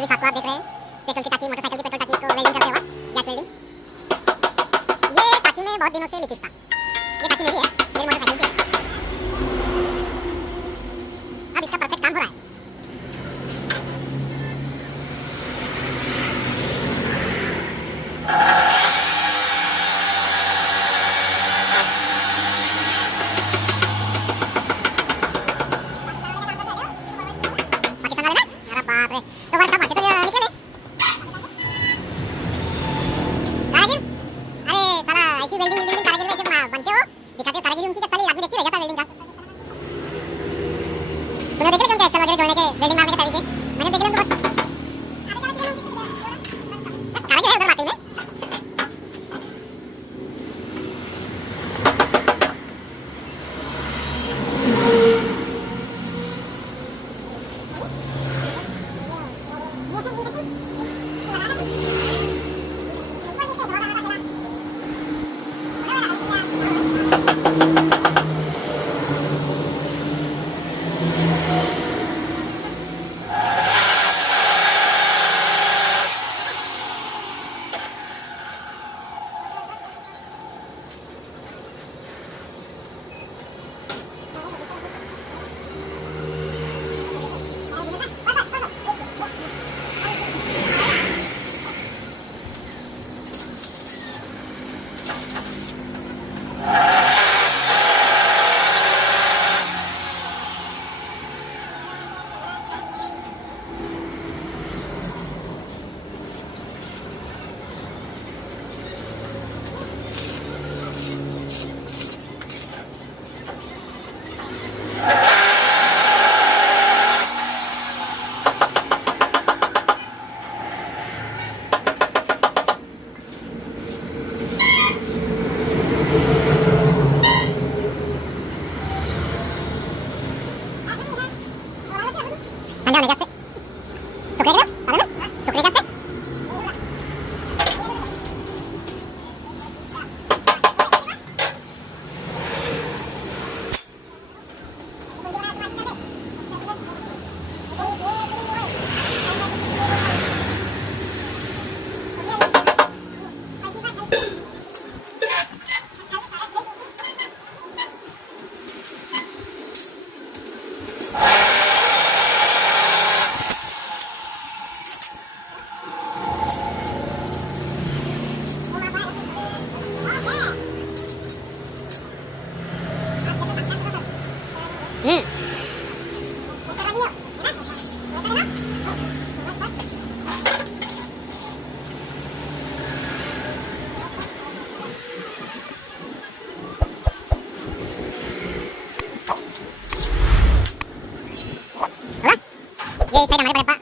पेट्रोल भी साथ साथ देख रहे हैं। पेट्रोल की टाकी, मोटरसाइकिल की पेट्रोल टाकी को वेल्डिंग करते हुआ, गैस वेल्डिंग। ये टाकी में बहुत दिनों से लीकेज था। ये टाकी मेरी है, मेरी मोटरसाइकिल की है। अब इसका परफेक्ट काम हो रहा है। पाकिस्तान वाले ना, अरे बाप रे, तो वर्कशॉप आते तो निकले। कारीगर, अरे साला ऐसी वेल्डिंग वेल्डिंग कारीगर में ऐसे बनते हो, दिखाते हो कारीगिरी उनकी, क्या साली आदमी देखती रह जाता है वेल्डिंग का। तूने देखे क्या एक्सल वगैरह जोड़ने के, वेल्डिंग मारने के तरीके? मैंने देखे उनको बहुत कारीगर है उधर वाकई में। ठंडा होने गैस से सुखरेगा ना, सुखरेगा से ये साइड हमारे बड़े